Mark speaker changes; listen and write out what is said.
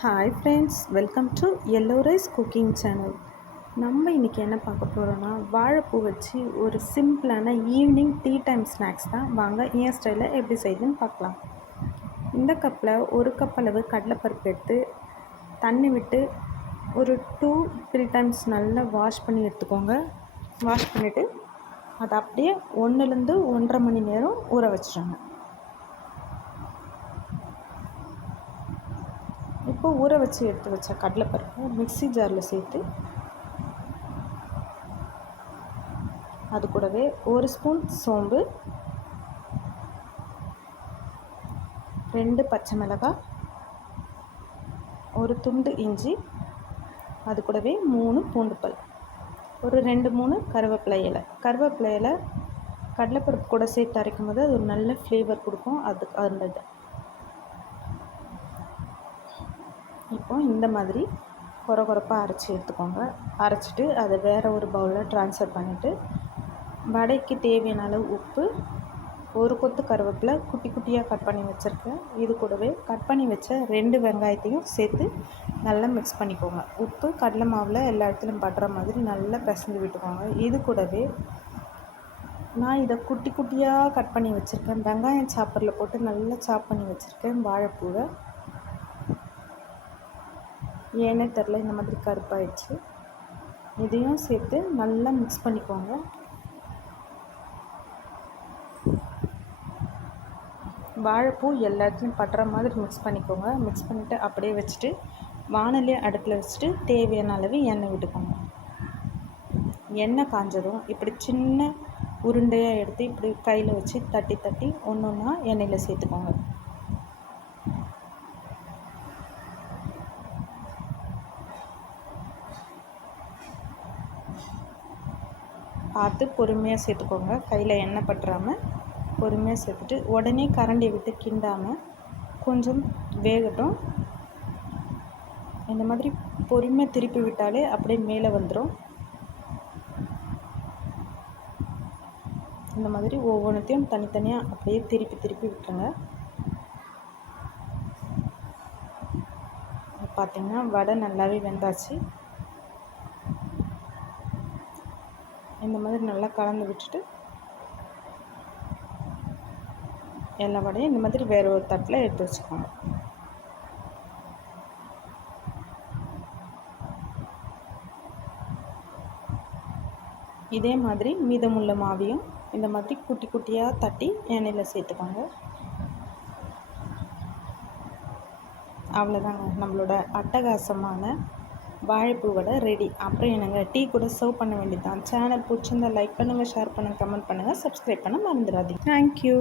Speaker 1: Hi friends welcome to yellow rice cooking channel நம்ம இன்றைக்கி என்ன பார்க்க போகிறோன்னா வாழைப்பூ வச்சு ஒரு சிம்பிளான ஈவினிங் டீ டைம் ஸ்நாக்ஸ் தான். வாங்க என் ஸ்டைலில் எப்படி செய்யுதுன்னு பார்க்கலாம். இந்த கப்பில் ஒரு கப் அளவு கடலைப்பருப்பு எடுத்து தண்ணி விட்டு ஒரு டூ த்ரீ டைம்ஸ் நல்லா வாஷ் பண்ணி எடுத்துக்கோங்க. வாஷ் பண்ணிவிட்டு அதை அப்படியே ஒன்றுலேருந்து ஒன்றரை மணி நேரம் ஊற வச்சிடுங்க இப்போ ஊற வச்சு எடுத்து வச்ச கடலைப்பருப்பை மிக்சி ஜாரில் சேர்த்து அது கூடவே ஒரு ஸ்பூன் சோம்பு ரெண்டு பச்சை மிளகாய் ஒரு துண்டு இஞ்சி அது கூடவே மூணு பூண்டுப்பல். ஒரு ரெண்டு மூணு கருவேப்பிலை இலை. கருவேப்பிலை இலை கடலைப்பருப்பு கூட சேர்த்து அரைக்கும் போது அது ஒரு நல்ல ஃப்ளேவர் கொடுக்கும். அதுக்கு அந்த இப்போ இந்த மாதிரி குறை குறைப்பாக அரைச்சி எடுத்துக்கோங்க. அரைச்சிட்டு அதை வேறு ஒரு பவுலில் ட்ரான்ஸ்ஃபர் பண்ணிவிட்டு வடைக்கு தேவையான அளவு உப்பு ஒரு கொத்து கருவேப்பிலை குட்டி குட்டியாக கட் பண்ணி வச்சுருக்கேன். இது கூடவே கட் பண்ணி வச்ச ரெண்டு வெங்காயத்தையும் சேர்த்து நல்லா மிக்ஸ் பண்ணிக்கோங்க. உப்பு கடலை மாவில் எல்லா இடத்துலையும் படுற மாதிரி நல்லா பிசைஞ்சு விட்டுக்கோங்க. இது கூடவே நான் இதை குட்டி குட்டியாக கட் பண்ணி வச்சுருக்கேன். வெங்காயம் சாப்பரில் போட்டு நல்லா சாப் பண்ணி வச்சுருக்கேன். வாழைப்பூவை. ஏன்னே தெரில இந்த மாதிரி கருப்பாயிடுச்சு. இதையும் சேர்த்து நல்லா மிக்ஸ் பண்ணிக்கோங்க. வாழைப்பூ எல்லாத்தையும் பட்டுற மாதிரி மிக்ஸ் பண்ணிக்கோங்க. மிக்ஸ் பண்ணிவிட்டு அப்படியே வச்சுட்டு வானலே அடுப்பில் வச்சுட்டு தேவையான அளவு எண்ணெய் விட்டுக்கோங்க. எண்ணெய் காஞ்சதும் இப்படி சின்ன உருண்டையாக எடுத்து இப்படி கையில் வச்சு தட்டி தட்டி ஒன்று ஒன்றா எண்ணெயில் சேர்த்துக்கோங்க. பார்த்து பொறுமையாக சேர்த்துக்கோங்க. கையில் எண்ணெய் பட்டுறாமல் பொறுமையாக சேர்த்துட்டு உடனே கரண்டி விட்டு கிண்டாமல் கொஞ்சம் வேகட்டும். இந்த மாதிரி பொறுமையாக திருப்பி விட்டாலே அப்படியே மேலே வந்துடும் இந்த மாதிரி ஒவ்வொன்றத்தையும் தனித்தனியாக அப்படியே திருப்பி திருப்பி விட்டுருங்க. பார்த்திங்கன்னா வடை நல்லாவே வெந்தாச்சு. இந்த மாதிரி நல்லா கலந்து விட்டுட்டு எல்லா வடையும் இந்த மாதிரி வேறு ஒரு தட்டில் எடுத்து வச்சுக்கோங்க. இதே மாதிரி மீதமுள்ள மாவையும் இந்த மாதிரி குட்டி குட்டியாக தட்டி எண்ணெயில் சேர்த்துக்கோங்க. அவ்வளோதாங்க நம்மளோட அட்டகாசமான வாழைப்பூ வடை ரெடி அப்புறம் என்னங்க டீ கூட சர்வ் பண்ண வேண்டியது தான் சேனல் பிடிச்சிருந்தா லைக் பண்ணுங்கள் ஷேர் பண்ணுங்கள் கமெண்ட் பண்ணுங்கள் சப்ஸ்கிரைப் பண்ண மறந்துடாதீங்க. தேங்க்யூ